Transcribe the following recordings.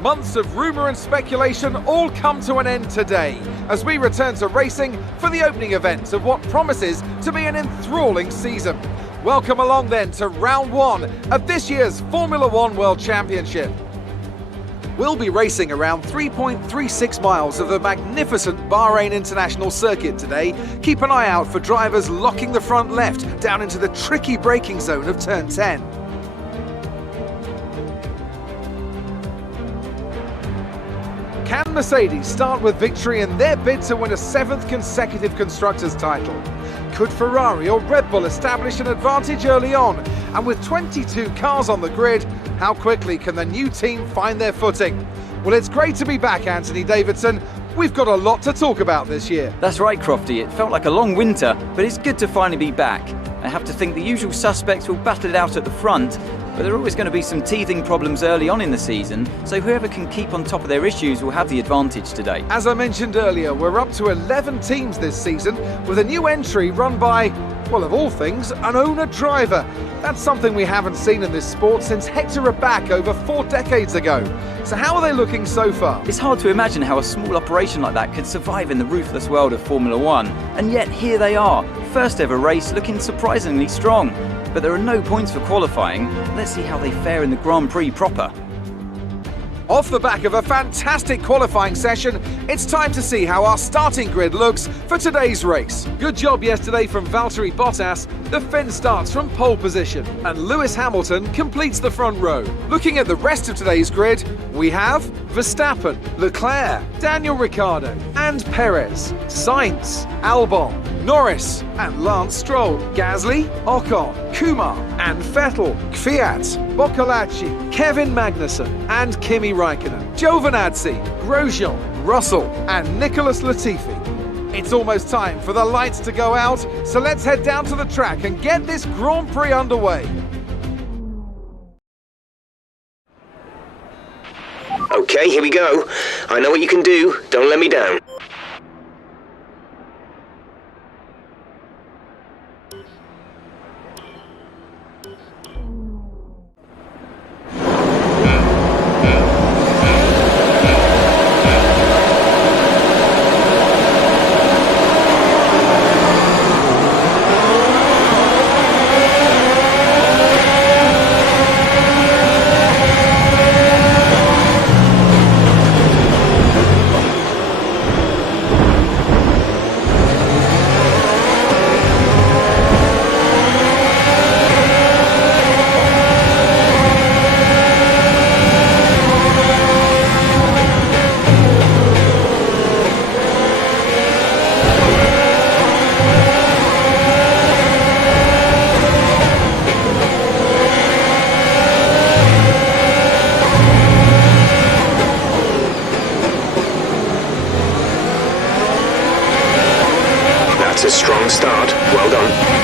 Months of rumour and speculation all come to an end today as we return to racing for the opening event of what promises to be an enthralling season. Welcome along then to round one of this year's Formula One World Championship. We'll be racing around 3.36 miles of the magnificent Bahrain International Circuit today. Keep an eye out for drivers locking the front left down into the tricky braking zone of turn 10. Can Mercedes start with victory in their bid to win a 7th consecutive Constructors' title? Could Ferrari or Red Bull establish an advantage early on? And with 22 cars on the grid, how quickly can the new team find their footing? Well, it's great to be back, Anthony Davidson. We've got a lot to talk about this year. That's right, Crofty. It felt like a long winter, but it's good to finally be back. I have to think the usual suspects will battle it out at the front, but there are always going to be some teething problems early on in the season, so whoever can keep on top of their issues will have the advantage today. As I mentioned earlier, we're up to 11 teams this season, with a new entry run by, well, of all things, an owner-driver. That's something we haven't seen in this sport since Hector Raback over 4 decades ago. So how are they looking so far? It's hard to imagine how a small operation like that could survive in the ruthless world of Formula One, and yet here they are, first ever race looking surprisingly strong. But there are no points for qualifying. Let's see how they fare in the Grand Prix proper. Off the back of a fantastic qualifying session, it's time to see how our starting grid looks for today's race. Good job yesterday from Valtteri Bottas. The Finn starts from pole position and Lewis Hamilton completes the front row. Looking at the rest of today's grid, we have Verstappen, Leclerc, Daniel Ricciardo and Perez, Sainz, Albon, Norris and Lance Stroll, Gasly, Ocon, Kumar and Vettel, Kvyat, Boccolacci, Kevin Magnussen and Kimi Raikkonen, Giovinazzi, Grosjean, Russell and Nicholas Latifi. It's almost time for the lights to go out, so let's head down to the track and get this Grand Prix underway. Okay, here we go. I know what you can do. Don't let me down. A strong start. Well done.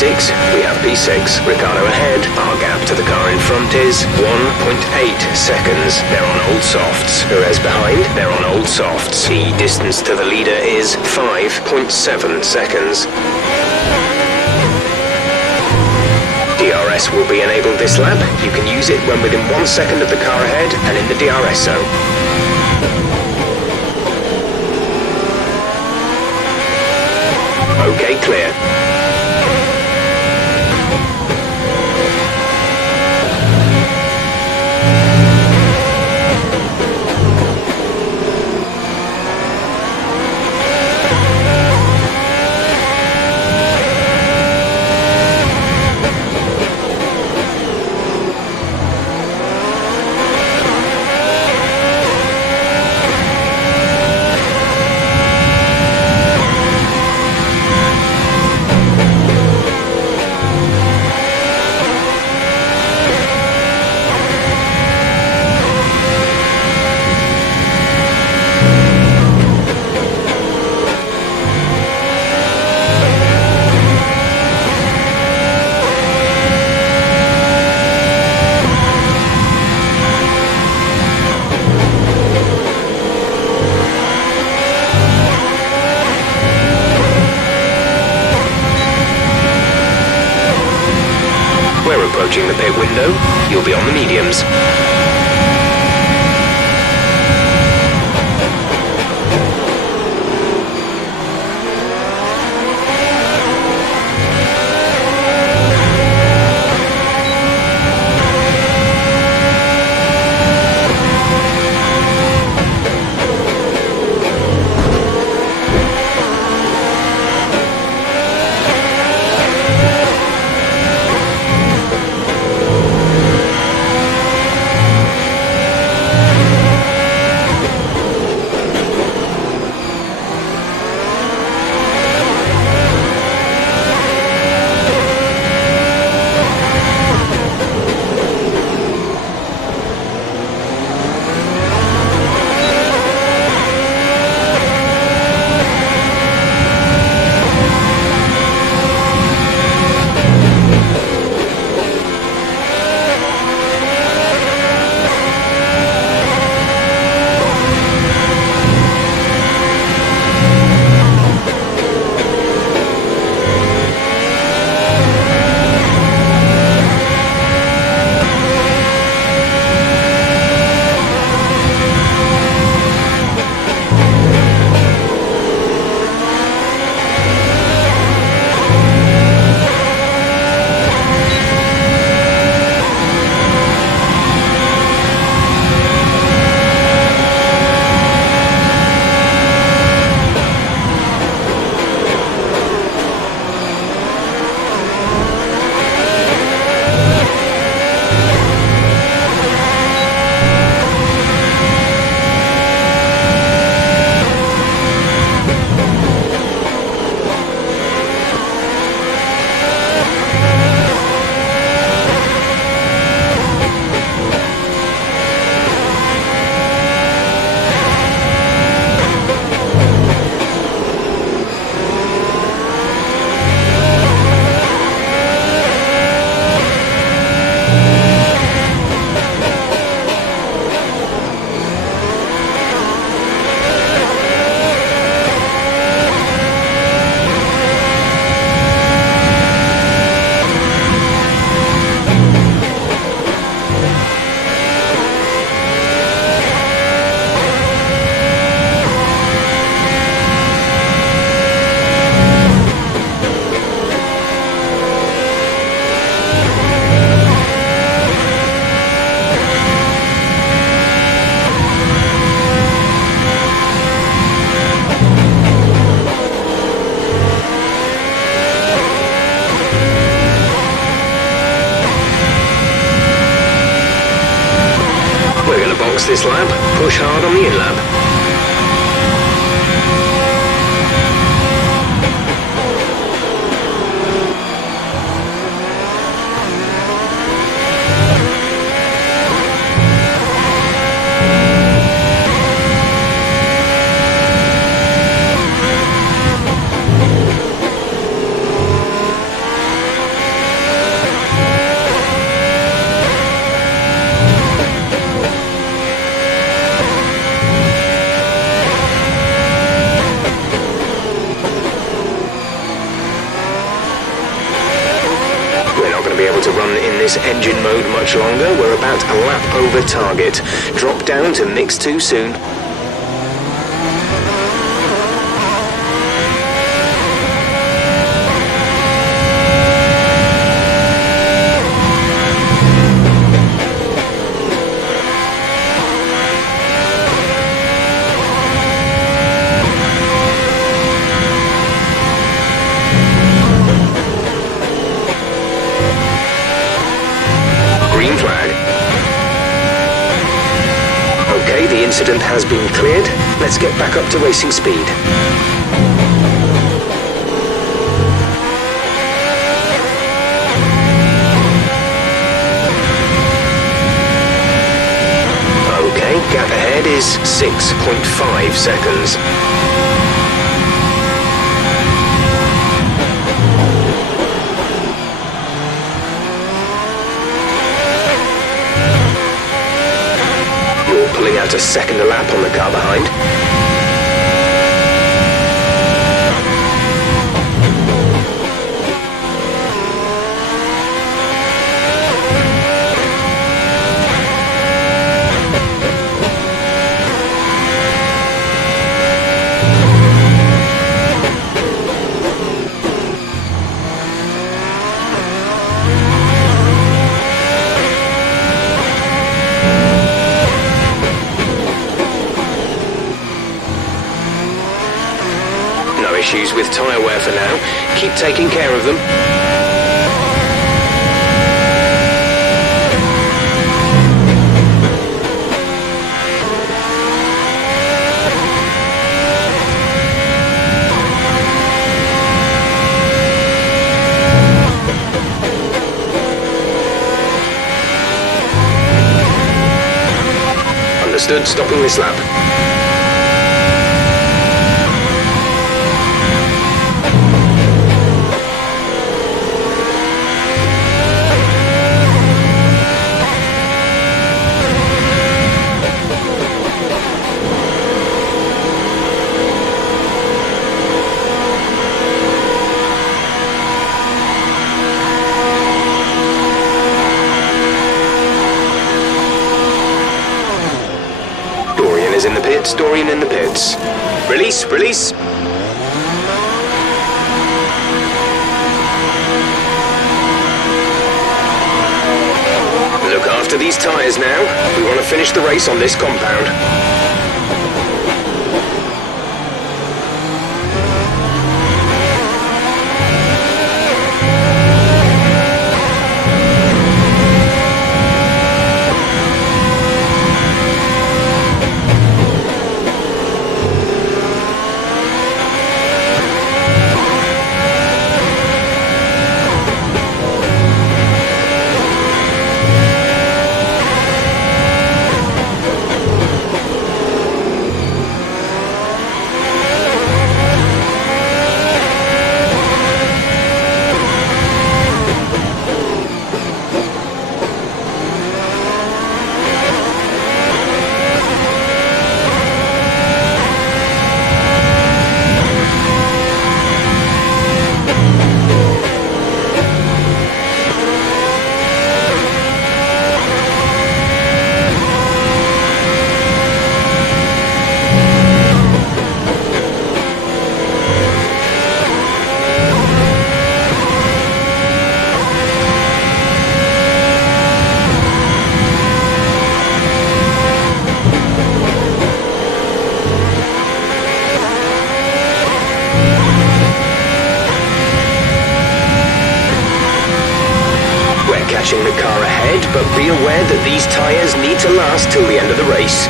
P6, we have P6. Ricardo ahead. Our gap to the car in front is 1.8 seconds. They're on old softs. Whereas behind, they're on old softs. The distance to the leader is 5.7 seconds. DRS will be enabled this lap. You can use it when within 1 second of the car ahead and in the DRS zone. Okay, clear. We're approaching the pit window. You'll be on the mediums. This lap, push hard on the in-lap. this engine mode much longer. We're about a lap over target. Drop down to mix 2 soon. Green flag. Okay, the incident has been cleared. Let's get back up to racing speed. Okay, gap ahead is 6.5 seconds. Pulling out a second a lap on the car behind. Issues with tyre wear for now. Keep taking care of them. Understood, stopping this lap. In the pits, Dorian in the pits. Release, release. Look after these tyres now. We want to finish the race on this compound. Catching the car ahead, but be aware that these tyres need to last till the end of the race.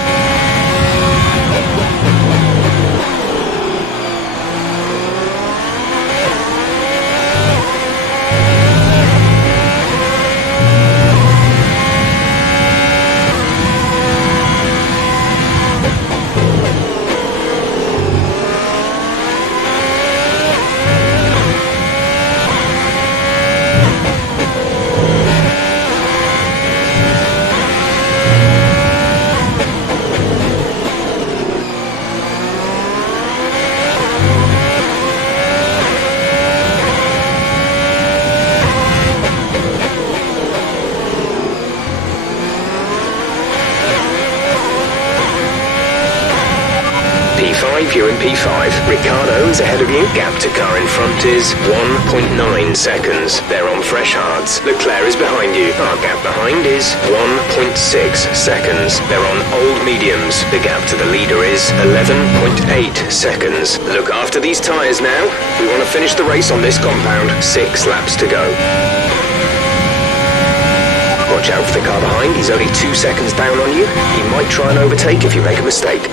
P5, you're in P5. Ricardo is ahead of you. Gap to car in front is 1.9 seconds. They're on fresh hards. Leclerc is behind you. Our gap behind is 1.6 seconds. They're on old mediums. The gap to the leader is 11.8 seconds. Look after these tyres now. We want to finish the race on this compound. 6 laps to go. Watch out for the car behind. He's only 2 seconds down on you. He might try and overtake if you make a mistake.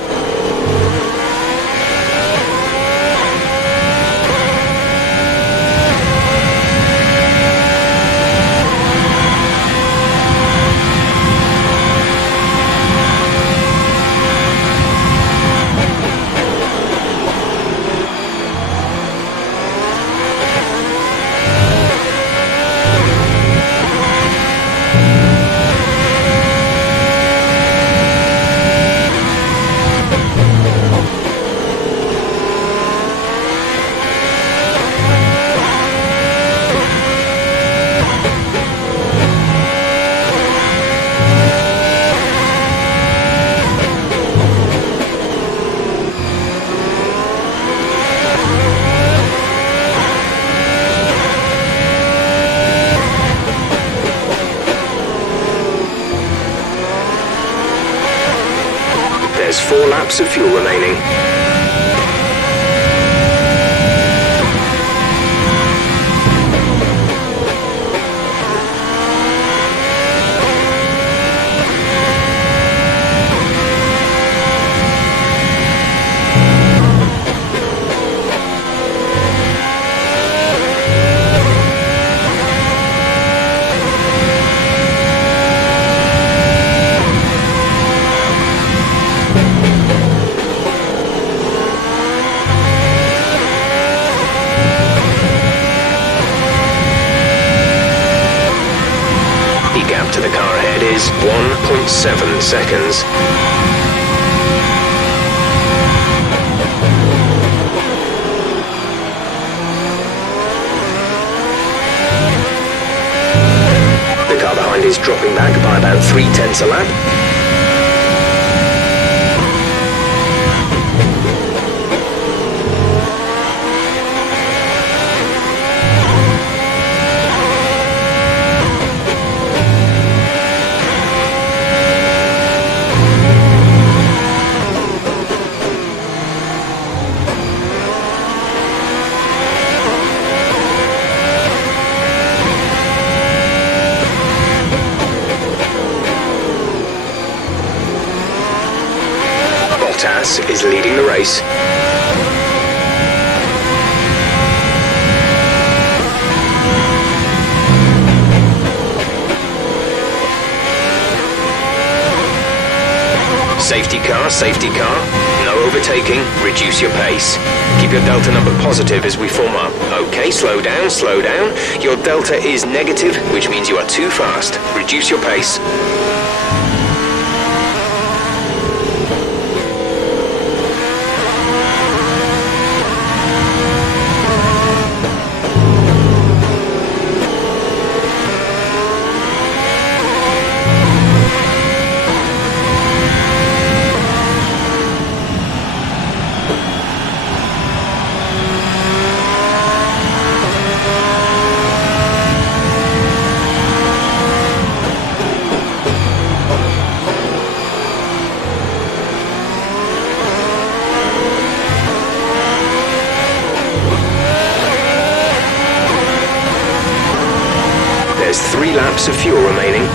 There's 4 laps of fuel remaining. To the car ahead is 1.7 seconds. The car behind is dropping back by about 0.3 a lap. Bottas is leading the race. Safety car, safety car. No overtaking, reduce your pace. Keep your delta number positive as we form up. Okay, slow down, slow down. Your delta is negative, which means you are too fast. Reduce your pace. There's 3 laps of fuel remaining.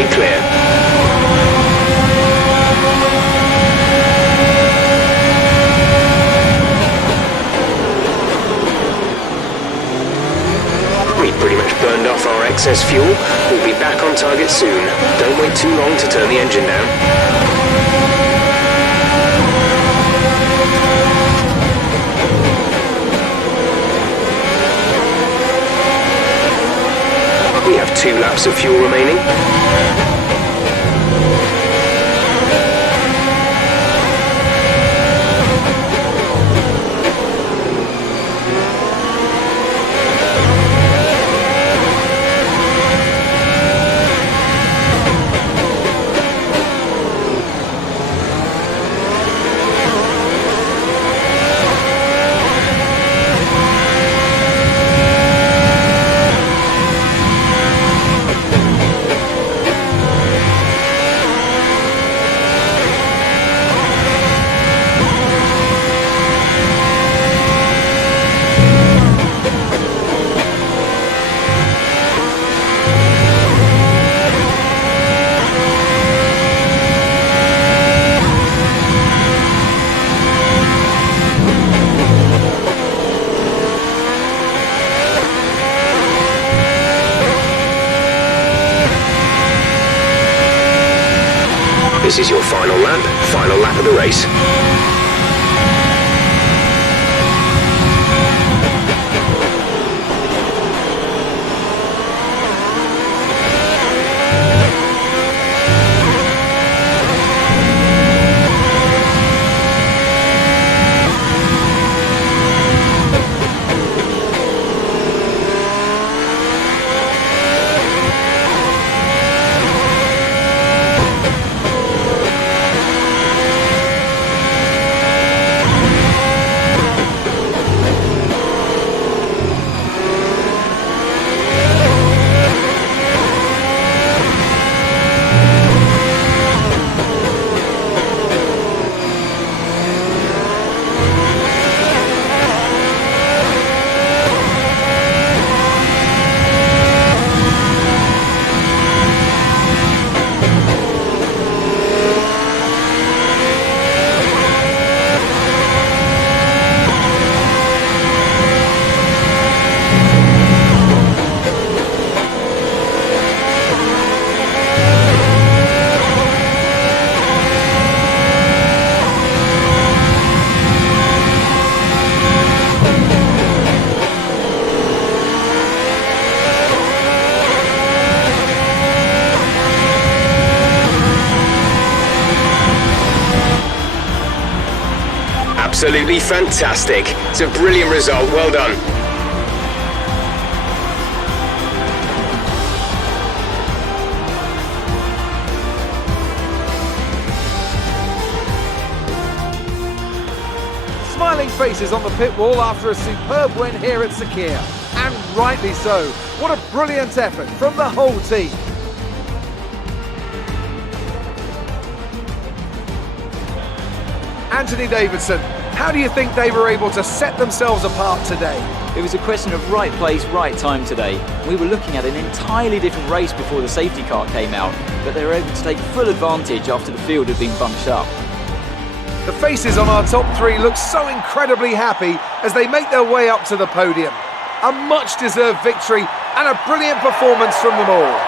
stay clear. We pretty much burned off our excess fuel. We'll be back on target soon. Don't wait too long to turn the engine down. We have 2 laps of fuel remaining. This is your final lap of the race. Absolutely fantastic. It's a brilliant result. Well done. Smiling faces on the pit wall after a superb win here at Sakir. And rightly so. What a brilliant effort from the whole team. Anthony Davidson, how do you think they were able to set themselves apart today? It was a question of right place, right time today. We were looking at an entirely different race before the safety car came out, but they were able to take full advantage after the field had been bunched up. The faces on our top 3 look so incredibly happy as they make their way up to the podium. A much-deserved victory and a brilliant performance from them all.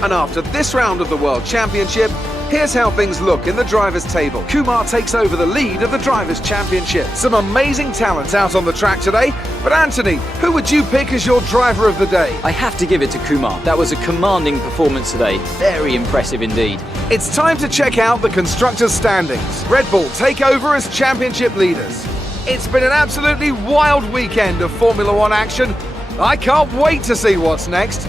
And after this round of the World Championship, here's how things look in the Drivers' Table. Kumar takes over the lead of the Drivers' Championship. Some amazing talents out on the track today, but Anthony, who would you pick as your driver of the day? I have to give it to Kumar. That was a commanding performance today. Very impressive indeed. It's time to check out the Constructors' standings. Red Bull take over as championship leaders. It's been an absolutely wild weekend of Formula One action. I can't wait to see what's next.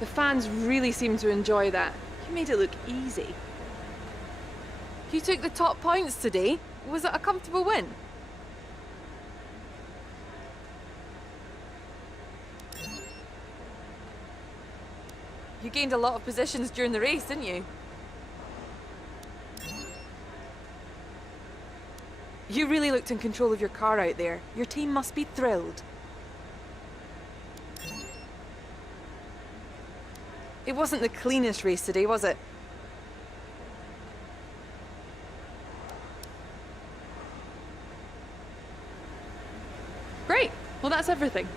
The fans really seem to enjoy that. You made it look easy. You took the top points today. Was it a comfortable win? You gained a lot of positions during the race, didn't you? You really looked in control of your car out there. Your team must be thrilled. It wasn't the cleanest race today, was it? Great. Well, that's everything.